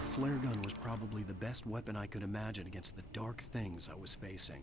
The flare gun was probably the best weapon I could imagine against the dark things I was facing.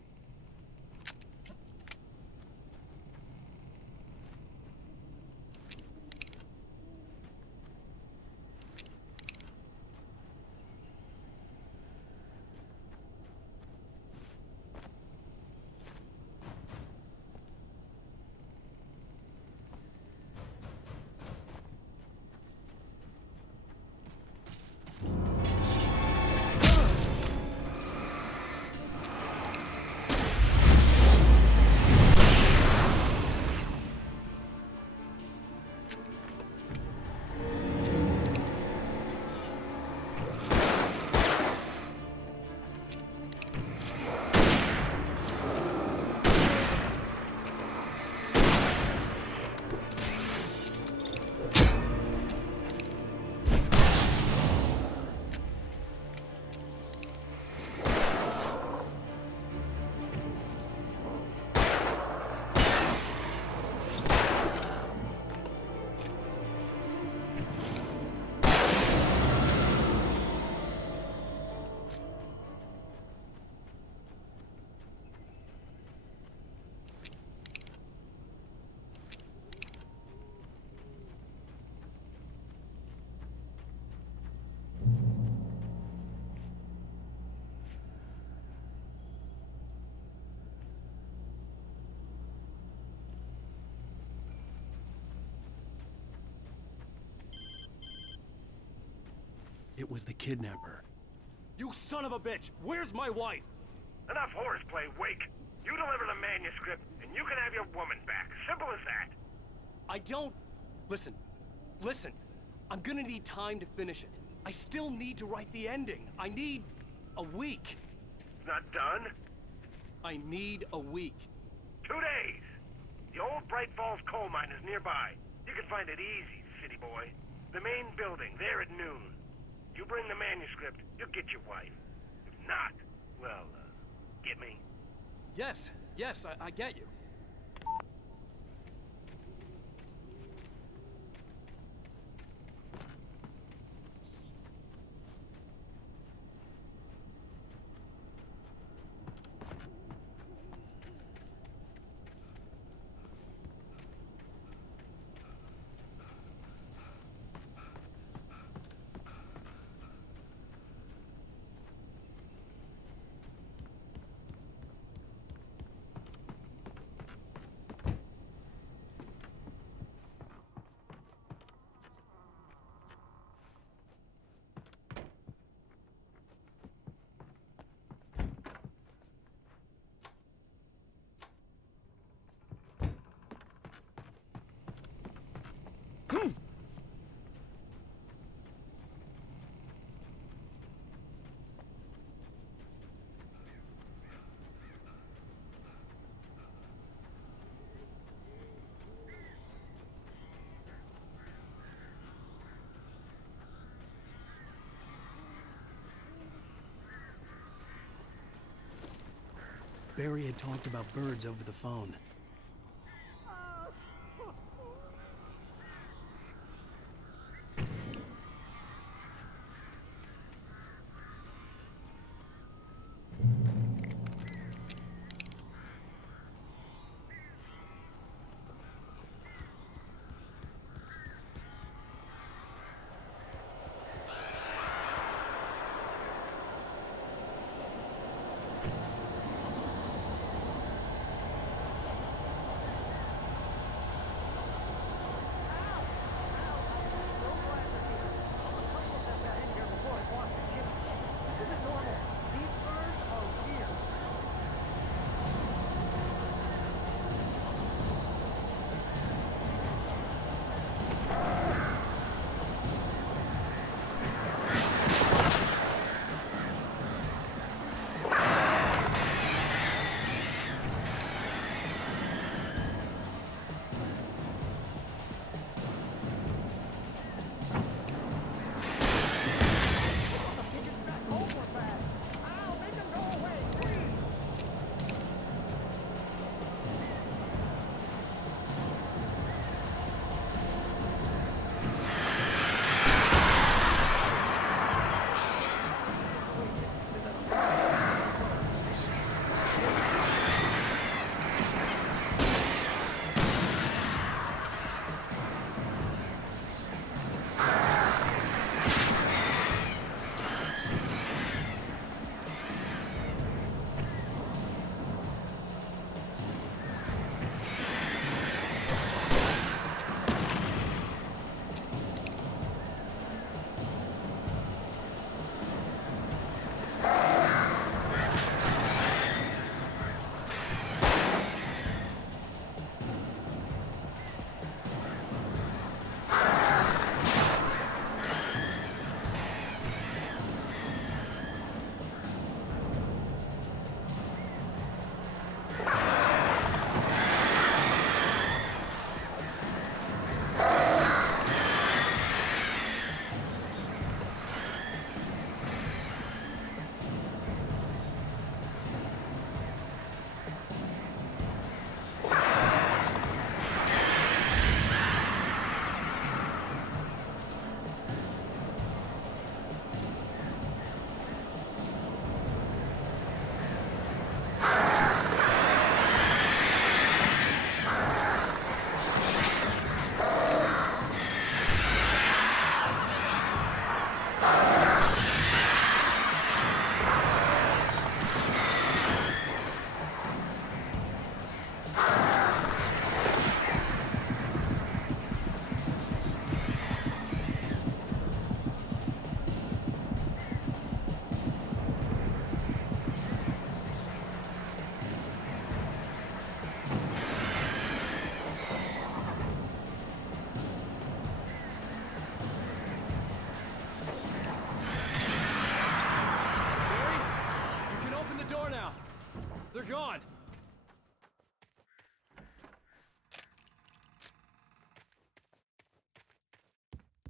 It was the kidnapper. You son of a bitch! Where's my wife? Enough horseplay, Wake. You deliver the manuscript, and you can have your woman back. Simple as that. I don't... Listen. Listen. I'm gonna need time to finish it. I still need to write the ending. I need... a week. It's not done? I need a week. 2 days. The old Bright Falls coal mine is nearby. You can find it easy, city boy. The main building, there at noon. You bring the manuscript, you'll get your wife. If not, well, get me? Yes, I get you. Barry had talked about birds over the phone.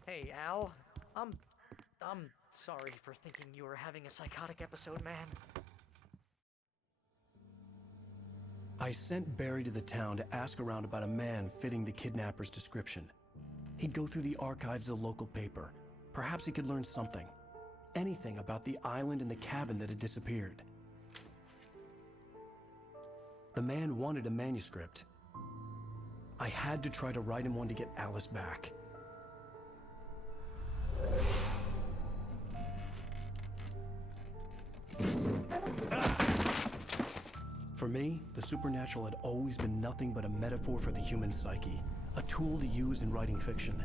Hey, Al. I'm sorry for thinking you were having a psychotic episode, man. I sent Barry to the town to ask around about a man fitting the kidnapper's description. He'd go through the archives of the local paper. Perhaps he could learn something. Anything about the island and the cabin that had disappeared. The man wanted a manuscript. I had to try to write him one to get Alice back. For me, the supernatural had always been nothing but a metaphor for the human psyche, a tool to use in writing fiction.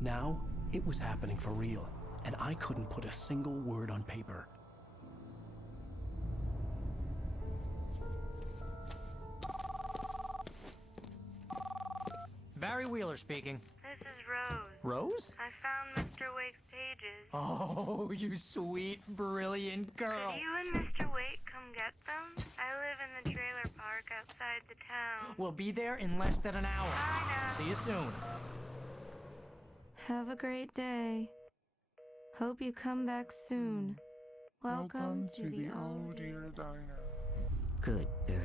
Now, it was happening for real, and I couldn't put a single word on paper. Barry Wheeler speaking. This is Rose. Rose? I found Mr. Wake's pages. Oh, you sweet, brilliant girl. Could you and Mr. Wake come get them? I live in the trailer park outside the town. We'll be there in less than an hour. Bye now. See you soon. Have a great day. Hope you come back soon. Welcome to the Oh Dear Diner. Good girl.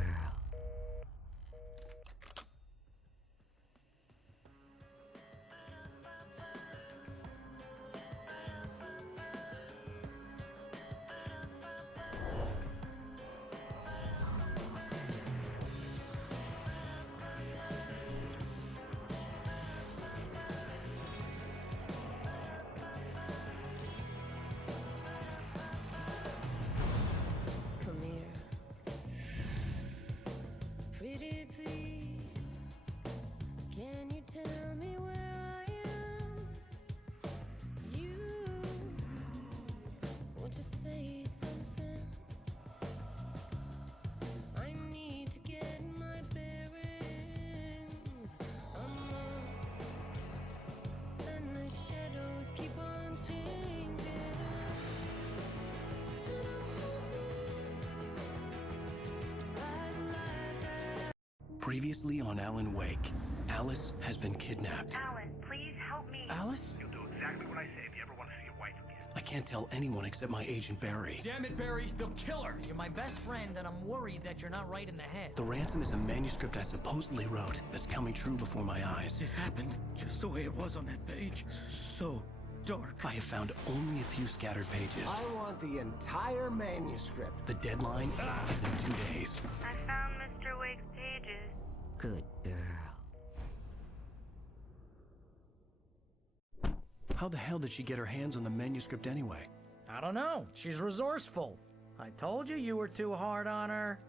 Come here. Pretty please, can you tell me where I am? You, won't you say something? I need to get my bearings. I'm lost, and the shadows keep on changing. And I'm haunted by the lies that Previously on Alan Wake, Alice has been kidnapped. Alan, please help me. Alice? You'll do exactly what I say if you ever want to see your wife again. I can't tell anyone except my agent Barry. Damn it, Barry, they'll kill her. You're my best friend, and I'm worried that you're not right in the head. The ransom is a manuscript I supposedly wrote that's coming true before my eyes. It happened just the way it was on that page. So dark. I have found only a few scattered pages. I want the entire manuscript. The deadline is in 2 days. I found Mr. Wake's pages. Good girl. How the hell did she get her hands on the manuscript anyway? I don't know. She's resourceful. I told you you were too hard on her.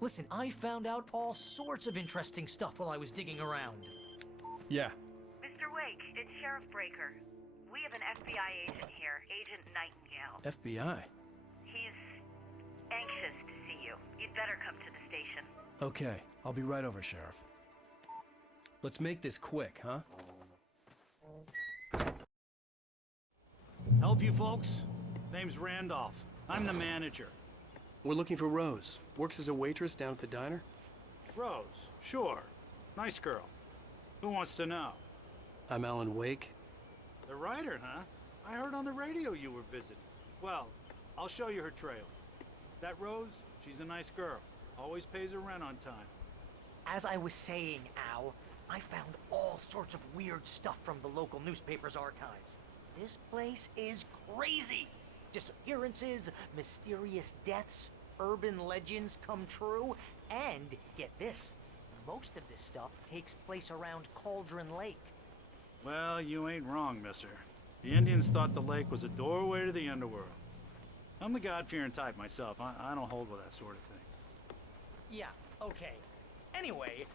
Listen, I found out all sorts of interesting stuff while I was digging around. Yeah. Mr. Wake, it's Sheriff Breaker. We have an FBI agent here, Agent Nightingale. FBI? He's anxious to see you. You'd better come to the station. Okay, I'll be right over, Sheriff. Let's make this quick, huh? Help you folks? Name's Randolph. I'm the manager. We're looking for Rose. Works as a waitress down at the diner. Rose, sure. Nice girl. Who wants to know? I'm Alan Wake. The writer, huh? I heard on the radio you were visiting. Well, I'll show you her trailer. That Rose, she's a nice girl. Always pays her rent on time. As I was saying, Al, I found all sorts of weird stuff from the local newspaper's archives. This place is crazy. Disappearances, mysterious deaths, urban legends come true, and get this, most of this stuff takes place around Cauldron Lake. Well, you ain't wrong, mister. The Indians thought the lake was a doorway to the underworld. I'm the God-fearing type myself. I don't hold with that sort of thing. Yeah, okay. Anyway,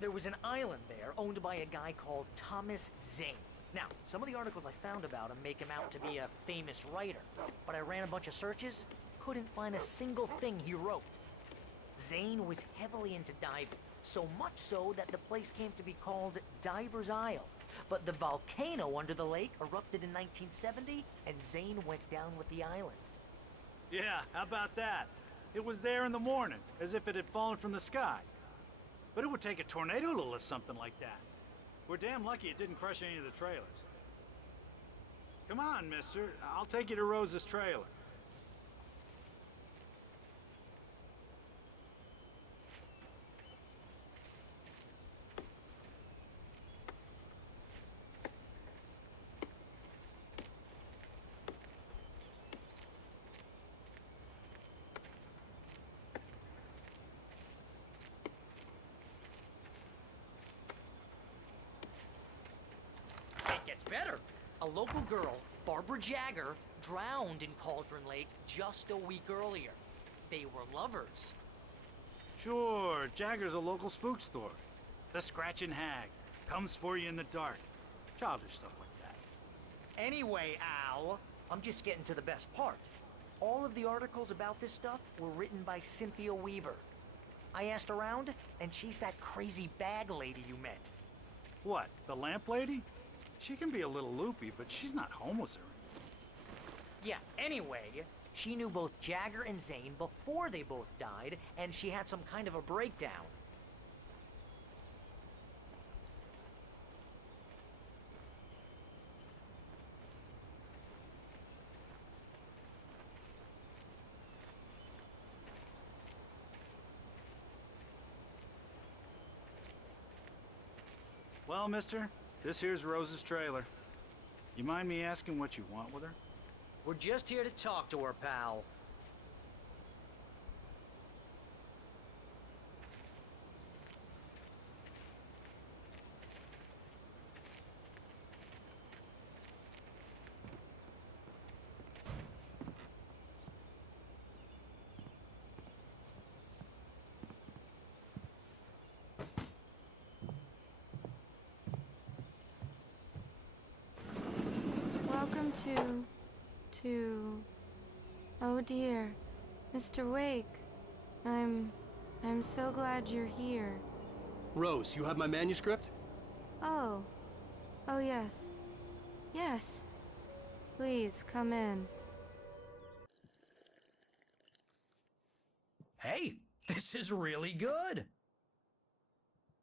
there was an island there owned by a guy called Thomas Zane. Now, some of the articles I found about him make him out to be a famous writer, but I ran a bunch of searches, couldn't find a single thing he wrote. Zane was heavily into diving, so much so that the place came to be called Diver's Isle. But the volcano under the lake erupted in 1970, and Zane went down with the island. Yeah, how about that? It was there in the morning, as if it had fallen from the sky. But it would take a tornado to lift something like that. We're damn lucky it didn't crush any of the trailers. Come on, mister. I'll take you to Rose's trailer. It gets better. A local girl, Barbara Jagger, drowned in Cauldron Lake just a week earlier. They were lovers. Sure, Jagger's a local spook story. The Scratching Hag comes for you in the dark. Childish stuff like that. Anyway, Al, I'm just getting to the best part. All of the articles about this stuff were written by Cynthia Weaver. I asked around, and she's that crazy bag lady you met. What, the lamp lady? She can be a little loopy, but she's not homeless or anything. Yeah, anyway, she knew both Jagger and Zane before they both died, and she had some kind of a breakdown. Well, mister, this here's Rose's trailer. You mind me asking what you want with her? We're just here to talk to her, pal. Welcome oh dear, Mr. Wake. I'm so glad you're here. Rose, you have my manuscript? Oh. Oh, yes. Yes. Please, come in. Hey, this is really good.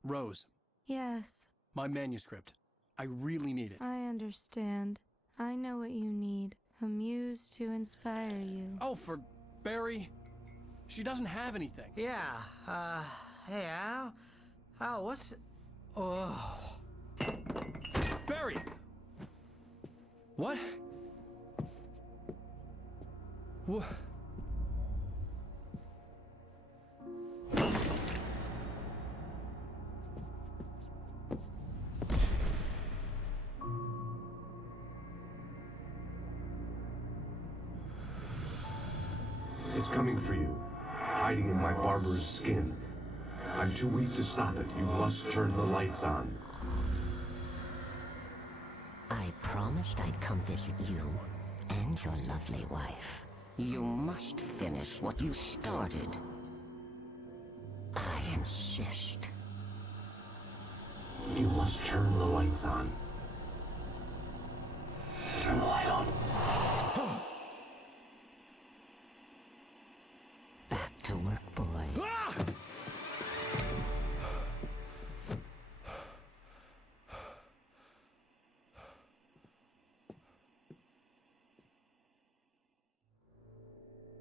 Rose, Yes, my manuscript. I really need it. I understand. I know what you need. A muse to inspire you. Oh, for Barry. She doesn't have anything. Yeah, hey, Al? Al, what's... Oh... Barry! What? What? It's coming for you, hiding in my barber's skin. I'm too weak to stop it. You must turn the lights on. I promised I'd come visit you and your lovely wife. You must finish what you started. I insist. You must turn the lights on. Turn the light on. Back to work, boy.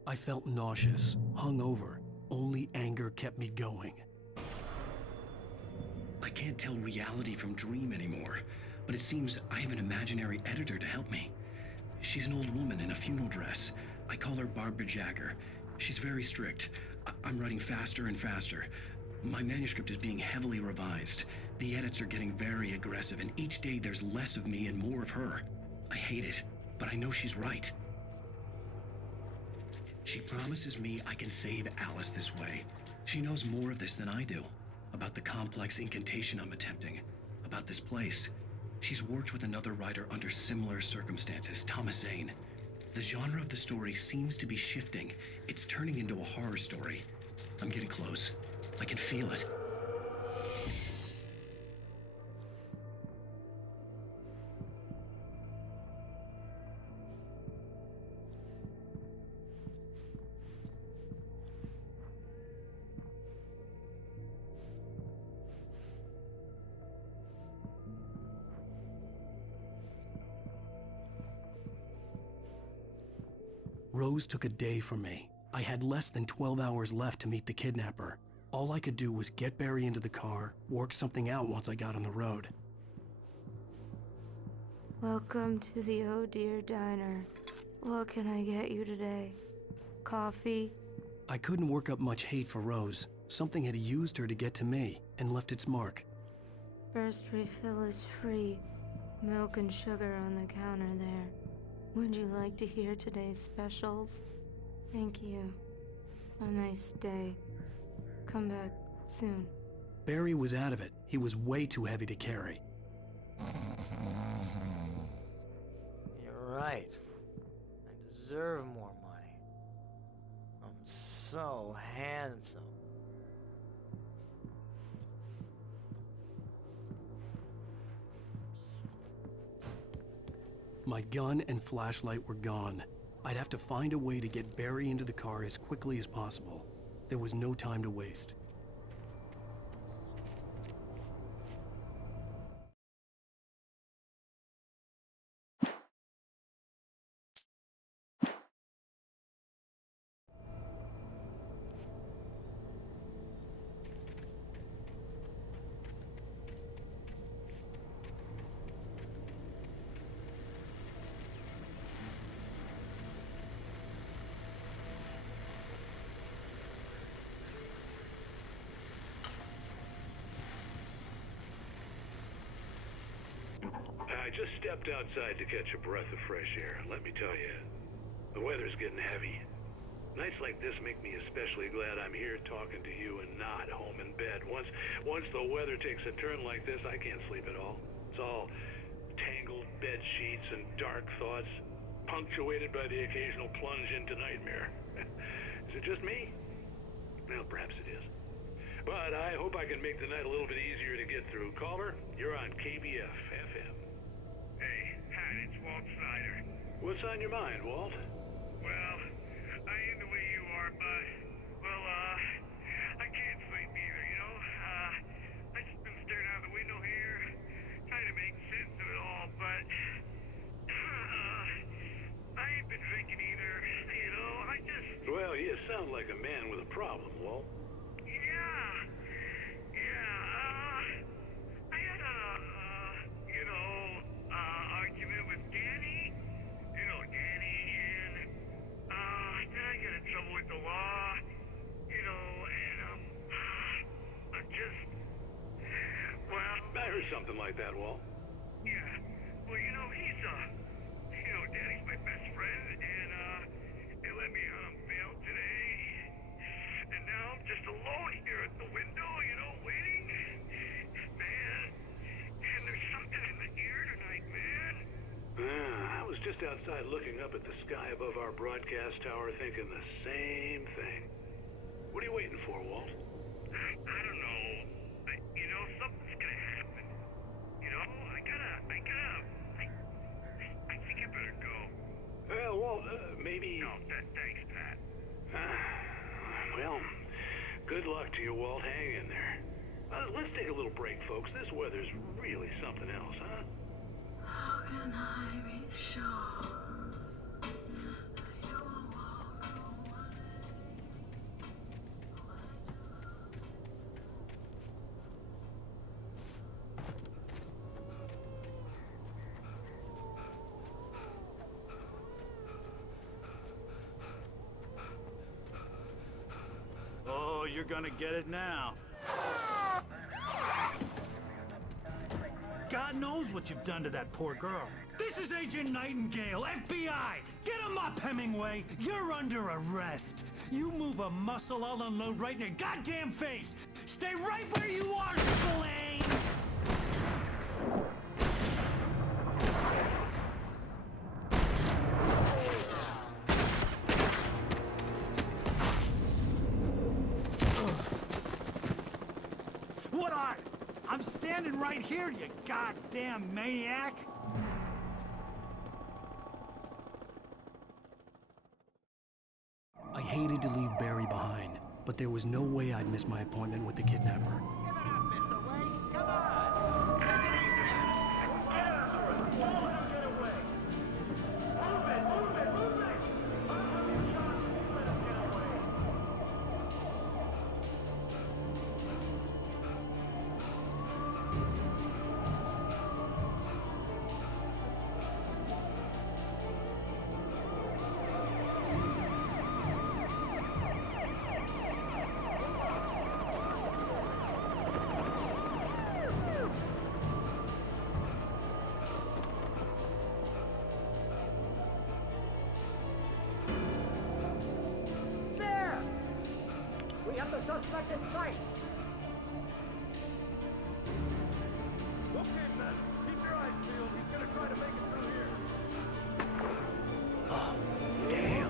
I felt nauseous, hungover. Only anger kept me going. I can't tell reality from dream anymore, but it seems I have an imaginary editor to help me. She's an old woman in a funeral dress. I call her Barbara Jagger. She's very strict. I'm writing faster and faster. My manuscript is being heavily revised. The edits are getting very aggressive, and each day there's less of me and more of her. I hate it, but I know she's right. She promises me I can save Alice this way. She knows more of this than I do. About the complex incantation I'm attempting. About this place. She's worked with another writer under similar circumstances, Thomas Zane. The genre of the story seems to be shifting. It's turning into a horror story. I'm getting close. I can feel it. Rose took a day from me. I had less than 12 hours left to meet the kidnapper. All I could do was get Barry into the car, work something out once I got on the road. Welcome to the Oh Dear Diner. What can I get you today? Coffee? I couldn't work up much hate for Rose. Something had used her to get to me and left its mark. First refill is free. Milk and sugar on the counter there. Would you like to hear today's specials? Thank you. A nice day. Come back soon. Barry was out of it. He was way too heavy to carry. You're right. I deserve more money. I'm so handsome. My gun and flashlight were gone. I'd have to find a way to get Barry into the car as quickly as possible. There was no time to waste. I just stepped outside to catch a breath of fresh air. Let me tell you, the weather's getting heavy. Nights like this make me especially glad I'm here talking to you and not home in bed. Once the weather takes a turn like this, I can't sleep at all. It's all tangled bed sheets and dark thoughts, punctuated by the occasional plunge into nightmare. Is it just me? Well, perhaps it is. But I hope I can make the night a little bit easier to get through. Caller, you're on KBF FM. Hey, hi, it's Walt Snyder. What's on your mind, Walt? Well, I ain't the way you are, but, well, I can't sleep either, you know? I just been staring out the window here, trying to make sense of it all, but, I ain't been drinking either, you know? I just... Well, you sound like a man with a problem, Walt. I had a, argument with Danny. You know Danny, and, then I get in trouble with the law, you know, and, I'm just, well... I heard something like that, Walt. Yeah, well, you know, Danny's my best friend, and, they let me out on bail today. And now I'm just alone here at the window, you know, waiting. Man, and there's something in the air tonight, man. I was just outside looking up at the sky above our broadcast tower thinking the same thing. What are you waiting for, Walt? I don't know. You know, something's gonna happen. You know, I think I better go. Well, Walt, maybe... No, thanks, Pat. Well, good luck to you, Walt. Hang in there. Let's take a little break, folks. This weather's really something else, huh? How can I be sure that you will walk away? Oh, you're gonna get it now. God knows what you've done to that poor girl. This is Agent Nightingale, FBI! Get him up, Hemingway! You're under arrest! You move a muscle, I'll unload right in your goddamn face! Stay right where you are, Spillane! What are? I'm standing right here, you goddamn maniac! I hated to leave Barry behind, but there was no way I'd miss my appointment with the kidnapper. Give it up, Mr. Wake. Come on. Take it easy. Get after it. Don't let him get away. Move it, move it, move it. got the suspect in sight. Okay, man. Keep your eyes peeled. He's gonna try to make it through here. Oh, damn.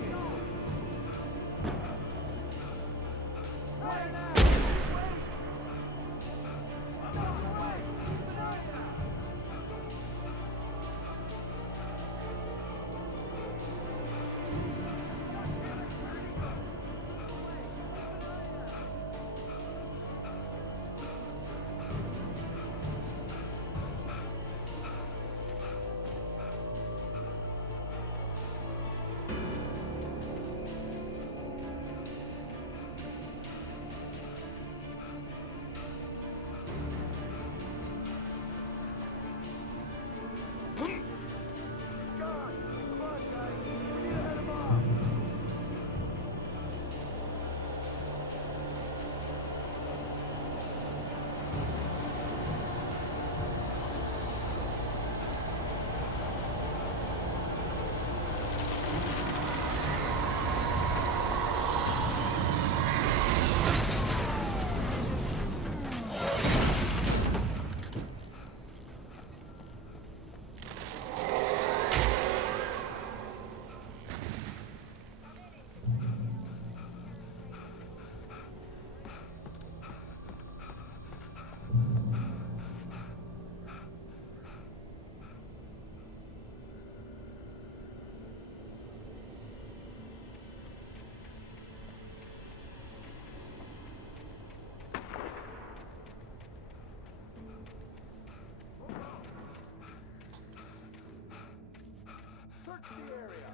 Search the area.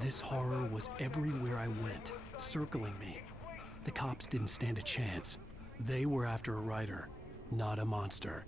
This horror was everywhere I went, circling me. The cops didn't stand a chance. They were after a writer, not a monster.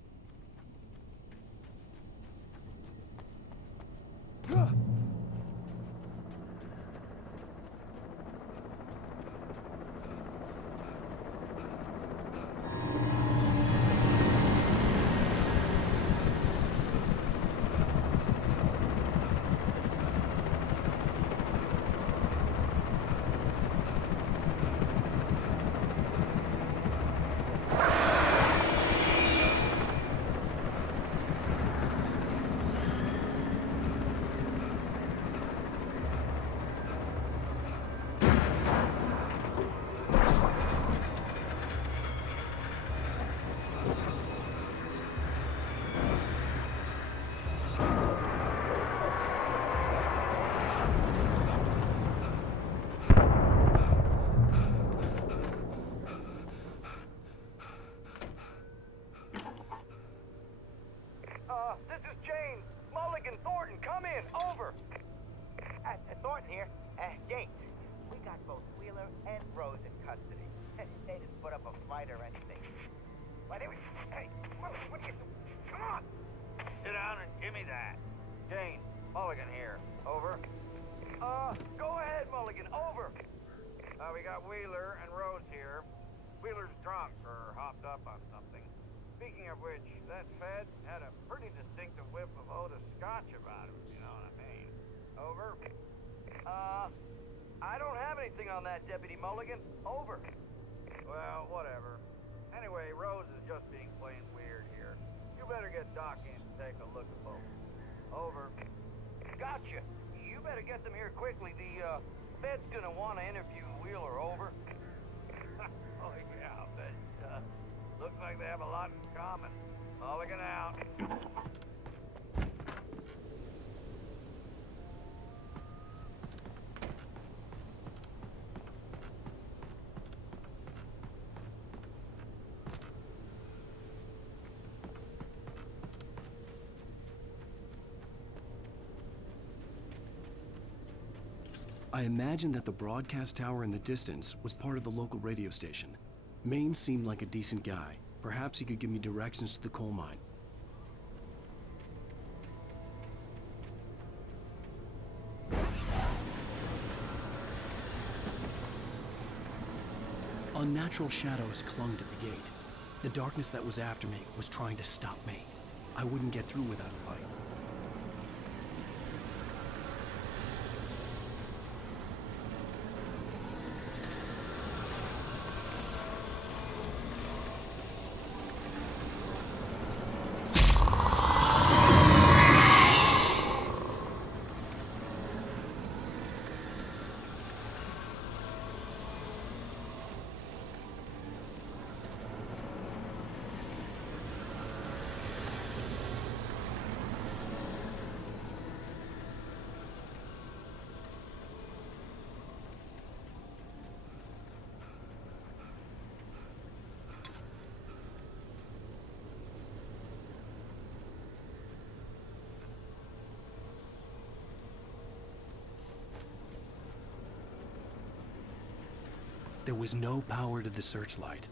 This is James. Mulligan, Thornton, come in. Over. Thornton here. James, we got both Wheeler and Rose in custody. They didn't put up a fight or anything. Why, they were... Hey, what are you doing? Come on! Sit down and give me that. James, Mulligan here. Over. Go ahead, Mulligan. Over. We got Wheeler and Rose here. Wheeler's drunk or hopped up on something. Speaking of which, that Fed had a pretty distinctive whiff of Otis Scotch about him, you know what I mean. Over. I don't have anything on that, Deputy Mulligan. Over. Well, whatever. Anyway, Rose is just being plain weird here. You better get Doc in to take a look at both. Over. Gotcha. You better get them here quickly. The Fed's gonna want to interview Wheeler. Over. Oh, yeah, I'll bet it does. Looks like they have a lot in common. Mulligan out. I imagined that the broadcast tower in the distance was part of the local radio station. Maine seemed like a decent guy. Perhaps he could give me directions to the coal mine. Unnatural shadows clung to the gate. The darkness that was after me was trying to stop me. I wouldn't get through without a light. There was no power to the searchlight.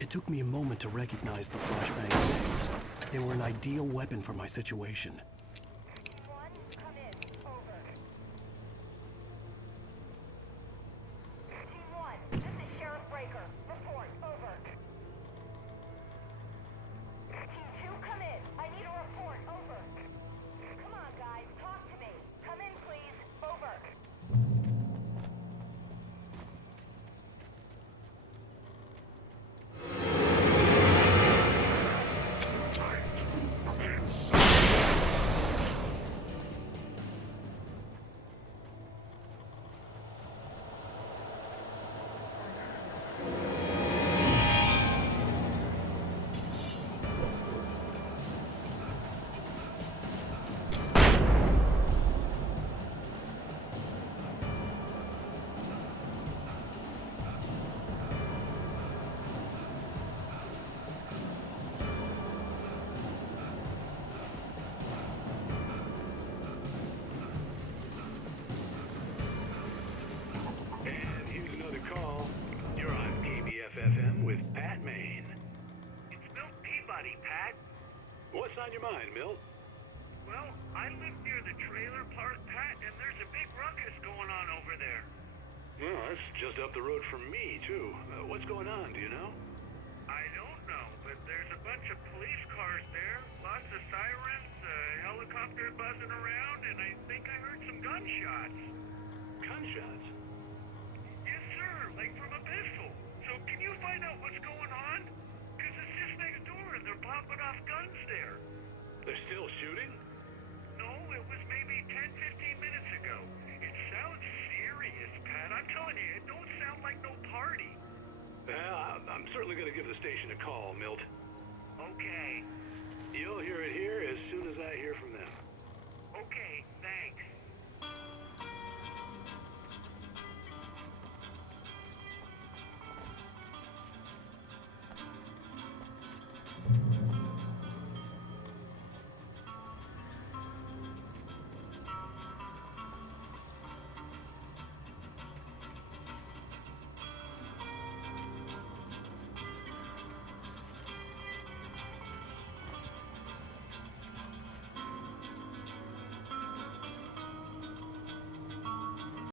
It took me a moment to recognize the flashbang grenades. They were an ideal weapon for my situation. What's on your mind, Milt? Well, I live near the trailer park, Pat, and there's a big ruckus going on over there. Well, that's just up the road from me, too. What's going on, do you know? I don't know, but there's a bunch of police cars there, lots of sirens, a helicopter buzzing around, and I think I heard some gunshots. Gunshots? Yes, sir, like from a pistol. So can you find out what's going on? 'Cause popping off guns there. They're still shooting? No, it was maybe 10, 15 minutes ago. It sounds serious, Pat. I'm telling you, it don't sound like no party. Well, I'm certainly going to give the station a call, Milt. Okay. You'll hear it here as soon as I hear from them. Okay, thanks.